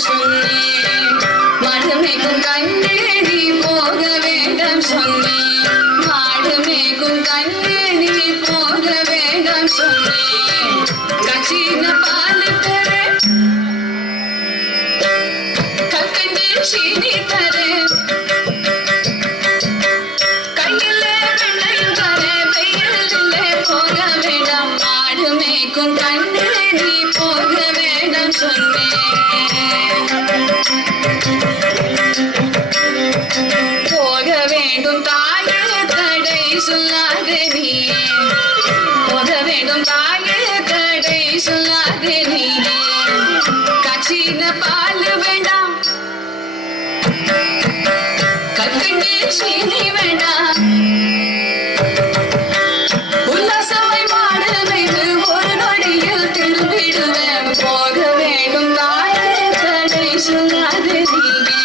வேண்டாம் சொன்னேன். மாடு மேய்க்கும் கண்ணே நீ போக வேண்டாம் சொன்னேன். மாடு மேய்க்கும் கண்ணே நீ போக வேண்டாம் சொன்னேன். கச்சின பால் தர கற்கண்டு சீனி தர கையில வெண்ணையும் தர வெயிலே போக வேண்டாம். மாடு மேய்க்கும் கண்ணே நீ போக வேண்டாம் சொன்னேன். போக வேண்டும் தாயே தடை சொல்லாத நீயே. போக வேண்டும் தாயே தடை சொல்லாத நீயே. கச்சின பால் வேண்டாம் கற்கண்டு சீனி வேண்டாம். உல்லாசமாய் மாடு மேய்த்து ஒரு நொடியில் திரும்பிடுவேன். போக வேண்டும் தாயே தடை சொல்லாத நீயே.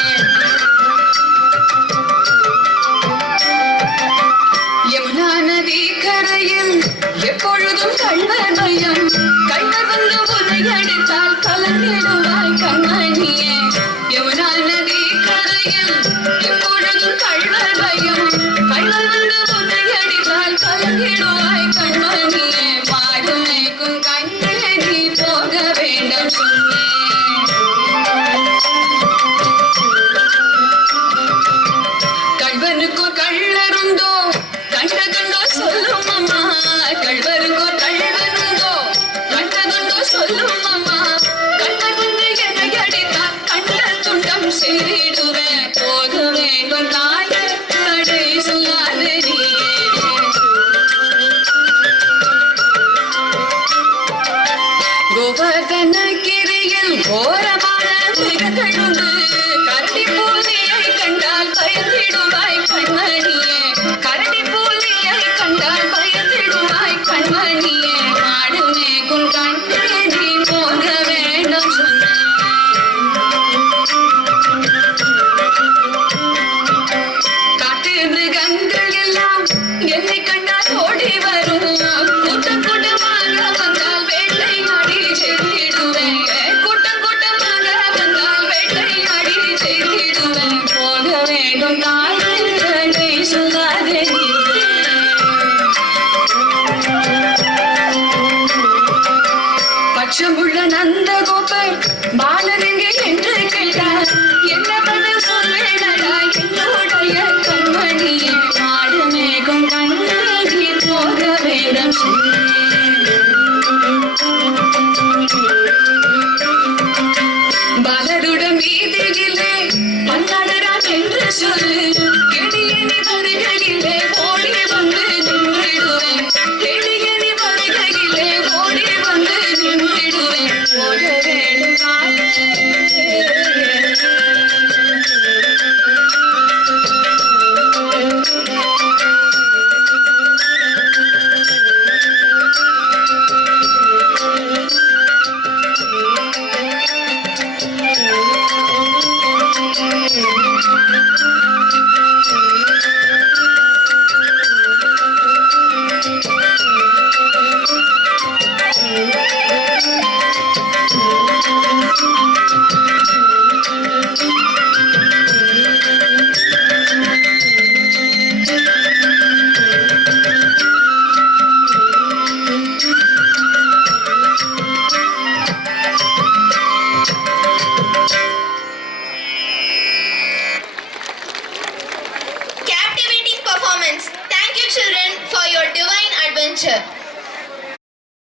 யமுனா நதி கரையில் எப்பொழுதும் கள்வர் பயம். கள்வர் வந்து உன்னை அடித்தால் கலங்கிடுவாய் கண்மணியே. யமுனா நதி கரையில் எப்பொழுதும் கள்வர் பயம். கள்வர் வந்து உன்னை அடித்தால் கலங்கிடுவாய் கண்மணியே. மாடு மேய்க்கும் கண்ணே நீ போக வேண்டாம் சொன்னேன். கள்வனுக்கோ கள்ளருந்தோ கண்டதுண்டோ சொல்லும் அம்மா. கள்வருக்கோ கள்வனுந்தோ கண்டதுண்டோ சொல்லும் அம்மா. கள்வர் வந்து என்னை அடித்தால் கண்ட துண்டம் சேரிடுவேன். போக வேண்டும் தாயே தடை சொல்லாத நீயே. கோவர்தனகிரியில் கோரமான